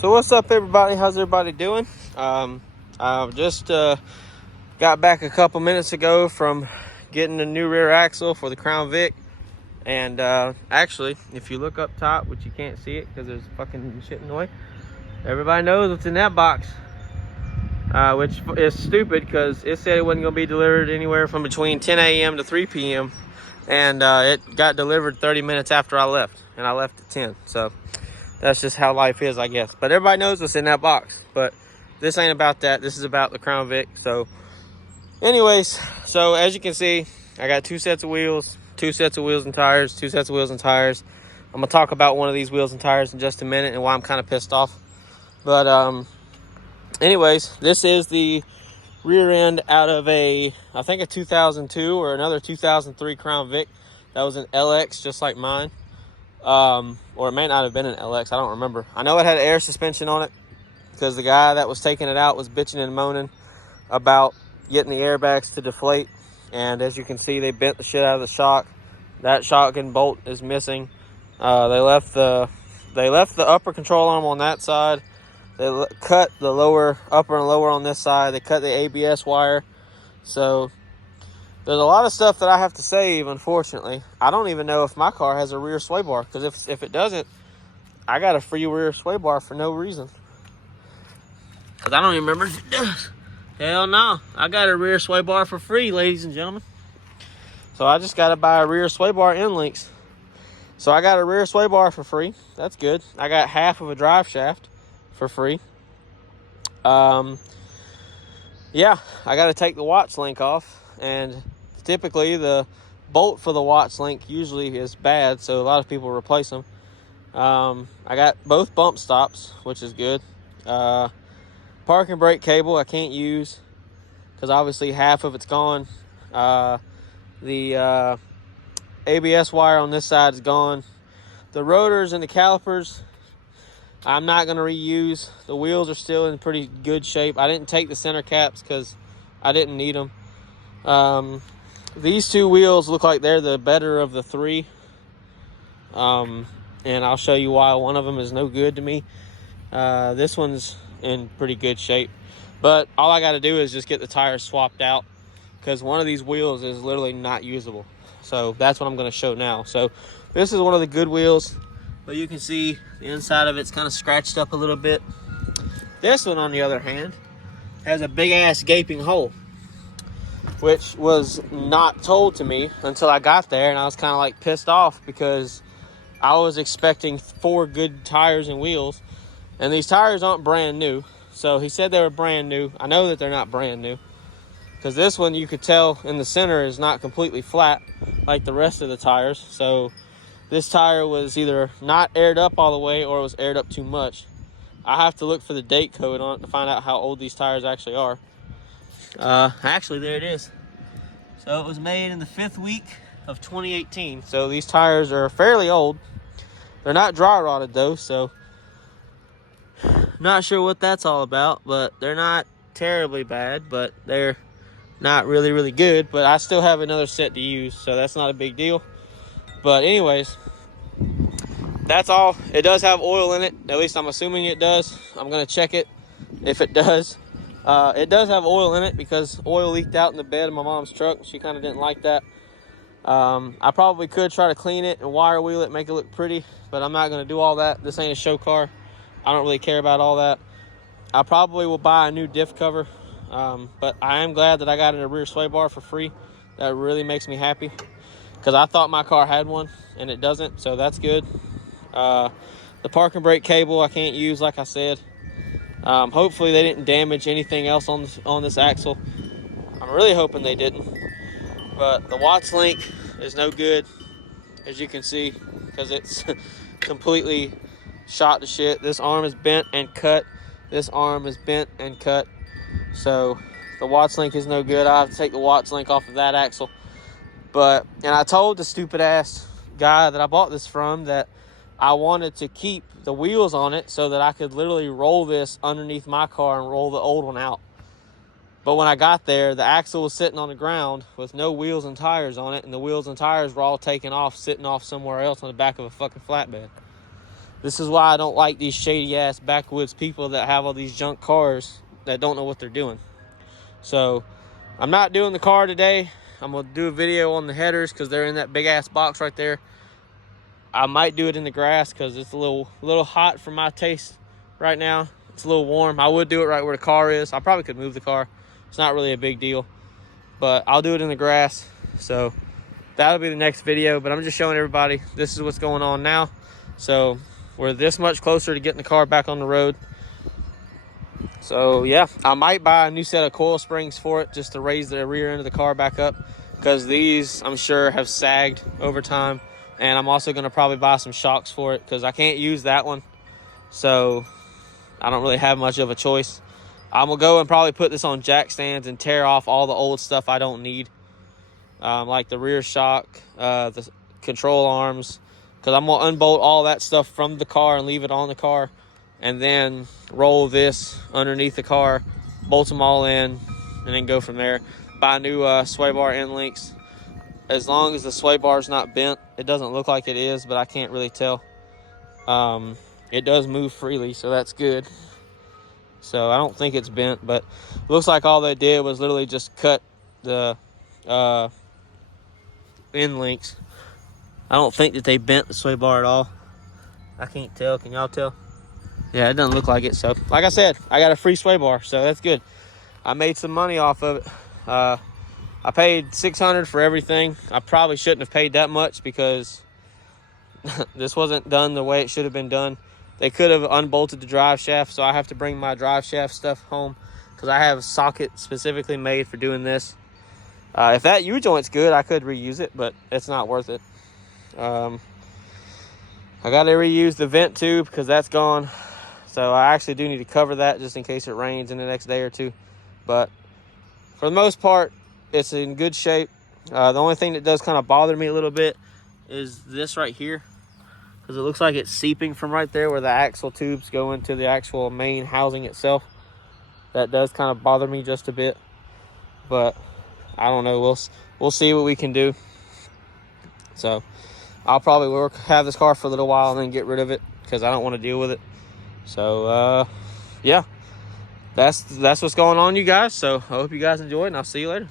So what's up, everybody? How's everybody doing? I just got back a couple minutes ago from getting a new rear axle for the Crown Vic. And actually, if you look up top, which you can't see it because there's fucking shit in the way, everybody knows what's in that box. Which is stupid because it said it wasn't going to be delivered anywhere from between 10 a.m. to 3 p.m. And it got delivered 30 minutes after I left. And I left at 10. So that's just how life is, I guess. But everybody knows what's in that box. But this ain't about that. This is about the Crown Vic. So anyways, so as you can see, I got two sets of wheels and tires, two sets of wheels and tires. I'm going to talk about one of these wheels and tires in just a minute and why I'm kind of pissed off. But anyways, this is the rear end out of I think a 2002 or another 2003 Crown Vic. That was an LX just like mine. Or it may not have been an LX, I don't remember. I know it had air suspension on it because the guy that was taking it out was bitching and moaning about getting the airbags to deflate. And as you can see, they bent the shit out of the shock. That shotgun bolt is missing. They left the upper control arm on that side. They cut the upper and lower on this side. They cut the ABS wire. So there's a lot of stuff that I have to save, unfortunately. I don't even know if my car has a rear sway bar, because if it doesn't, I got a free rear sway bar for no reason. Because I don't even remember if it does. Hell no. I got a rear sway bar for free, ladies and gentlemen. So I just got to buy a rear sway bar end links. So I got a rear sway bar for free. That's good. I got half of a drive shaft for free. Yeah, I got to take the watch link off. And typically the bolt for the watch link usually is bad, so a lot of people replace them. I got both bump stops, which is good. Parking brake cable I can't use because obviously half of it's gone. The ABS wire on this side is gone. The rotors and the calipers I'm not going to reuse. The wheels are still in pretty good shape. I didn't take the center caps because I didn't need them. These two wheels look like they're the better of the three. And I'll show you why one of them is no good to me. This one's in pretty good shape. But all I got to do is just get the tires swapped out because one of these wheels is literally not usable. So that's what I'm going to show now. So this is one of the good wheels. But you can see the inside of it's kind of scratched up a little bit. This one, on the other hand, has a big-ass gaping hole, which was not told to me until I got there, and I was kind of like pissed off because I was expecting 4 good tires and wheels, and these tires aren't brand new. So he said they were brand new. I know that they're not brand new because this one, you could tell in the center, is not completely flat like the rest of the tires. So this tire was either not aired up all the way or it was aired up too much. I have to look for the date code on it to find out how old these tires actually are. Actually, there it is. So it was made in the 5th week of 2018. So these tires are fairly old. They're not dry rotted though, so not sure what that's all about, but they're not terribly bad, but they're not really, really good. But I still have another set to use, so that's not a big deal. But anyways, that's all. It does have oil in it. At least I'm assuming it does. I'm going to check it if it does. It does have oil in it because oil leaked out in the bed of my mom's truck. She kind of didn't like that. I probably could try to clean it and wire wheel it, make it look pretty, but I'm not going to do all that. This ain't a show car. I don't really care about all that. I probably will buy a new diff cover, but I am glad that I got a rear sway bar for free. That really makes me happy because I thought my car had one and it doesn't, so that's good. The parking brake cable I can't use, like I said. Hopefully they didn't damage anything else on this axle. I'm really hoping they didn't. But the watch link is no good, as you can see, because it's completely shot to shit. This arm is bent and cut. This arm is bent and cut. So the watch link is no good. I have to take the watch link off of that axle. And I told the stupid ass guy that I bought this from that I wanted to keep the wheels on it so that I could literally roll this underneath my car and roll the old one out. But when I got there, the axle was sitting on the ground with no wheels and tires on it, and the wheels and tires were all taken off, sitting off somewhere else on the back of a fucking flatbed. This is why I don't like these shady ass backwoods people that have all these junk cars that don't know what they're doing. So I'm not doing the car today. I'm gonna do a video on the headers because they're in that big ass box right there. I might do it in the grass because it's a little hot for my taste right now. It's a little warm. I would do it right where the car is. I probably could move the car. It's not really a big deal, but I'll do it in the grass. So that'll be the next video, but I'm just showing everybody this is what's going on now. So we're this much closer to getting the car back on the road. So yeah, I might buy a new set of coil springs for it just to raise the rear end of the car back up, because these I'm sure have sagged over time. And I'm also going to probably buy some shocks for it because I can't use that one. So I don't really have much of a choice. I'm going to go and probably put this on jack stands and tear off all the old stuff I don't need. Like the rear shock, the control arms. Because I'm going to unbolt all that stuff from the car and leave it on the car. And then roll this underneath the car, bolt them all in, and then go from there. Buy new sway bar end links. As long as the sway bar is not bent, it doesn't look like it is, but I can't really tell. It does move freely, so that's good. So I don't think it's bent, but it looks like all they did was literally just cut the end links. I don't think that they bent the sway bar at all. I can't tell. Can y'all tell? Yeah, it doesn't look like it. So like I said, I got a free sway bar, so that's good. I made some money off of it. I paid $600 for everything. I probably shouldn't have paid that much because this wasn't done the way it should have been done. They could have unbolted the drive shaft, so I have to bring my drive shaft stuff home because I have a socket specifically made for doing this. If that U-joint's good, I could reuse it, but it's not worth it. I got to reuse the vent tube because that's gone. So I actually do need to cover that just in case it rains in the next day or two. But for the most part, it's in good shape. The only thing that does kind of bother me a little bit is this right here, because it looks like it's seeping from right there where the axle tubes go into the actual main housing itself. That does kind of bother me just a bit, but I don't know. We'll see what we can do. So I'll probably have this car for a little while and then get rid of it because I don't want to deal with it. So yeah, that's what's going on, you guys. So I hope you guys enjoyed, and I'll see you later.